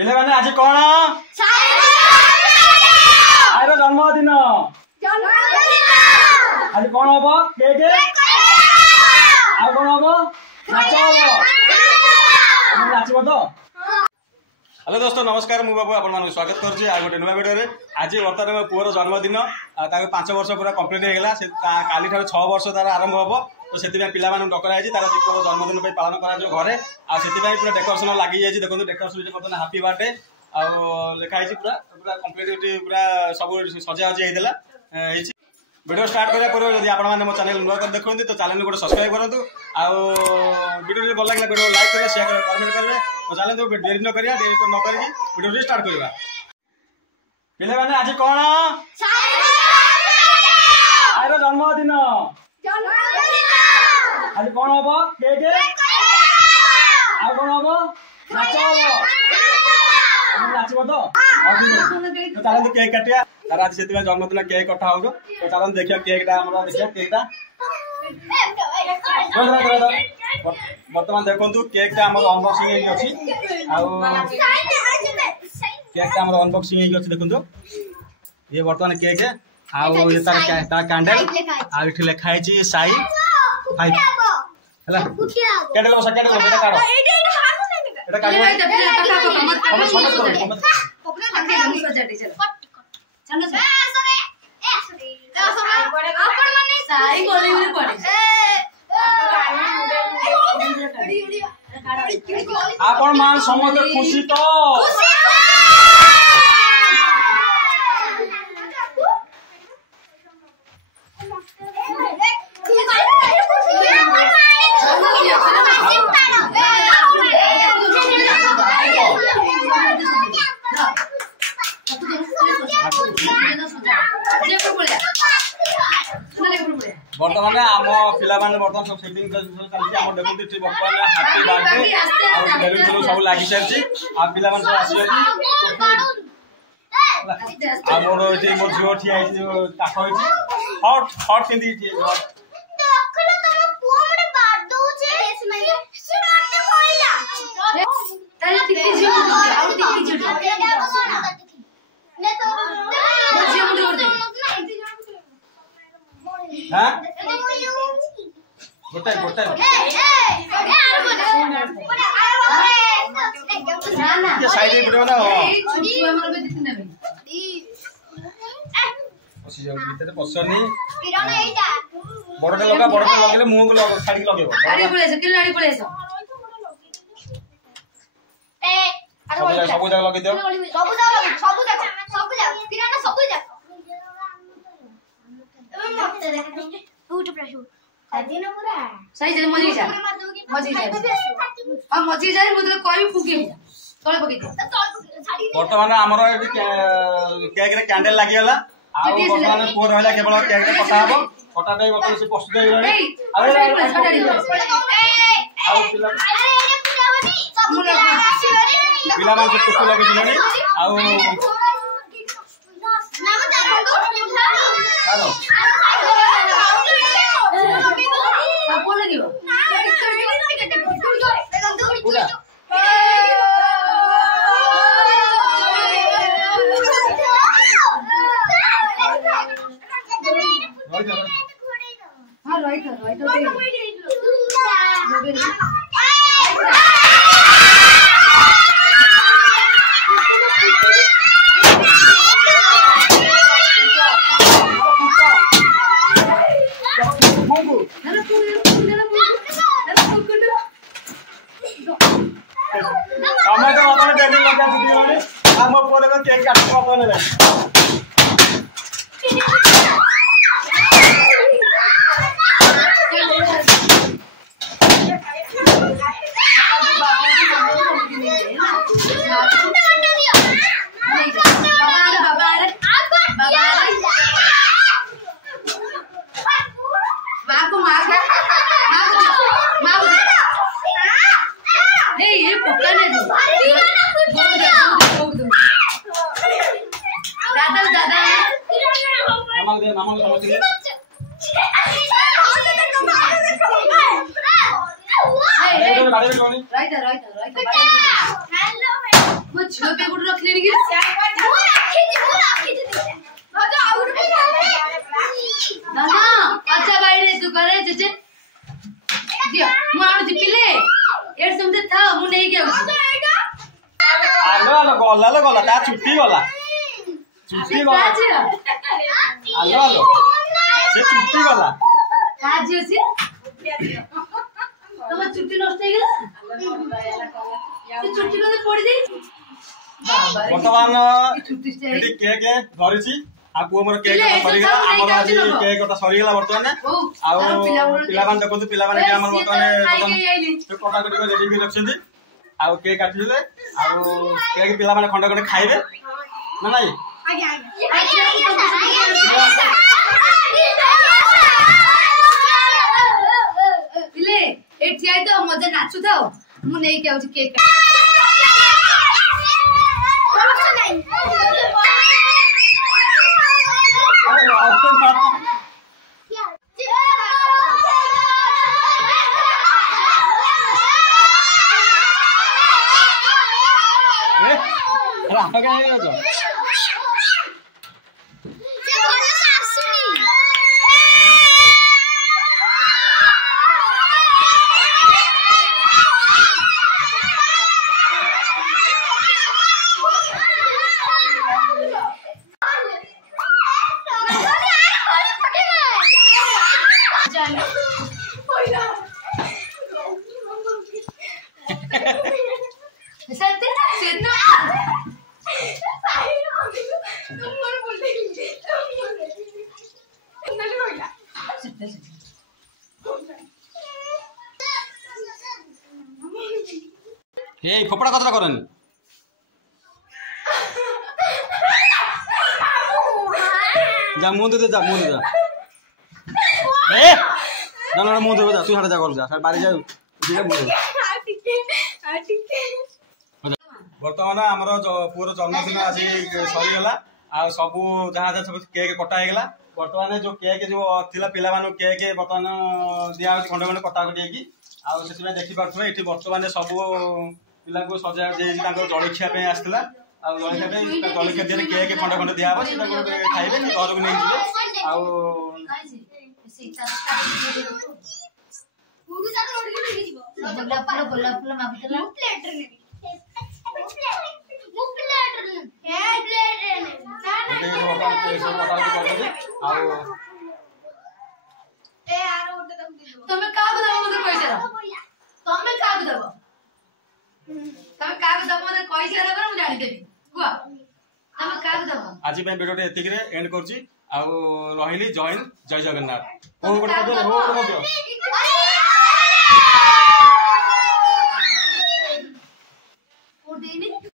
पिले माने आज कौन आइर जन्मदिन आज कौन हम केक आ कौन हम नाच नाचब तो। हेलो दोस्तों नमस्कार मु बाबू आपण मानक स्वागत करछि आ गोटे नुवा वीडियो रे। आज बर्तमान मो पुअर जन्मदिन ताके 5 वर्ष पूरा कंप्लीट हो गला से काली ठार 6 वर्ष तार आरंभ हबो तो सेति पिला मानु डकरा आइछि तार पुअर जन्मदिन पे पालन करा जो घरे आ सेति पूरा डेकोरेशन लागि जाइछि देखो डेकोरेशन जे बर्तमान हैप्पी बर्थडे आ लिखा आइछि पूरा पूरा कंप्लीट पूरा सब सजा सजी हेतला हेछि। वीडियो स्टार्ट करिया पूर्व यदि आपण माने मो चैनल नुवा कर देखंती तो चैनल को सब्सक्राइब करंतु आ वीडियो जे भल लागला वीडियो लाइक करिया शेयर करिया कमेंट करिया तो चैनल तो देरी न करिया देरी न करके वीडियो स्टार्ट करिया। पिले माने आज कोन आइर जन्मदिन आज कोन हबो केक आ कोन हबो नाच नाचब तो चलो केक काटिया तार आज से जन्मदिन केक कटा हो तो चलो देखिए केक देखिए केक बर्तमान देखु केक अनबॉक्सिंग अच्छी केक अनबॉक्सिंग देखु ये बर्तमान केक आउ ये तार कैंडल आ लिखाई साई फाइव है कैंडल बसा कैंडल बसा काढ एटा काढ आपण मान समस्त खुशी तो बर्तमान आम पिला बर्तमान सब सेटिंग चलती देखते बर्तमान हैप्पी बर्थडे बेलून फेलून सब लगी सारी आ पिला सब आसी मोर ये मोर झील ठिया काठ हट हट के गोटे गोटे साइड वीडियो ना पसंद बड़टे लगा बड़टे लगे मुंह को छाड़ी लगे सब जगह लगे दियो सही जाए मजी जाए और मजी जाए मुझे कोई फुके तळे पके वर्तमान हमर केक रे कैंडल लागि गला आ वर्तमान को रहला केवल केक रे कटा हबो कटा दे वर्तमान से प्रस्तुत हो गला पिला मान से कुछ लगे छिनी आ हेलो केक काट गला लो गला ता छुट्टी गला आलो आलो से छुट्टी गला आज से तब छुट्टी नष्ट हो गेला से छुट्टी को पड़ी दे वर्तमान छुट्टी से एटी केक धरिछि आ पुओ मोर केक सरी गेला हमर आज केक ता सरी गेला वर्तमान आ पिला मान देखो पिला मान के हमर वर्तमान कटा कटी रेडी भी रखछथि आ केक काटिले आ केक पिला मान खंड खंड खाइबे ना नाही पिले एठी आई तो मजे नाचु थाओ मु नै के आउछि केक ए फोपड़ा कतरा करनी जा मुंह दे जा मुंह दे जा ए ना ना मुंह दे जा तू हट जा कर जा बारी जा दिले मुंह वर्तमान आमर पुअर जन्मदिन आज सरी गला आ सबू जहाँ जहाँ सब केक कटा हेगला वर्तमान जो केक जो थिला पिला मानु केक वर्तमान दिया होची खंड खंड कटा कटी हेकी आ सेति देखि पारथबे एठी वर्तमान सबू पिला को सजा जे तांको जळखिया पे आस्थिला आ जळखिया पे जळखिया दिने केक खंड खंड दिया हो सेटा को खाइबे घर को नै जिवे आ गोलाप फूल मागुतला प्लेट रे তুমি কাগজ দাও মতে কইছে তুমি কাগজ দাও তুমি কাগজ দাও মতে কইছে রে মু জানি দেবি কুয়া তুমি কাগজ দাও आज पे वीडियो एतिक रे एंड करछि आ रहिली जय जगन्नाथ ओ गोटे हो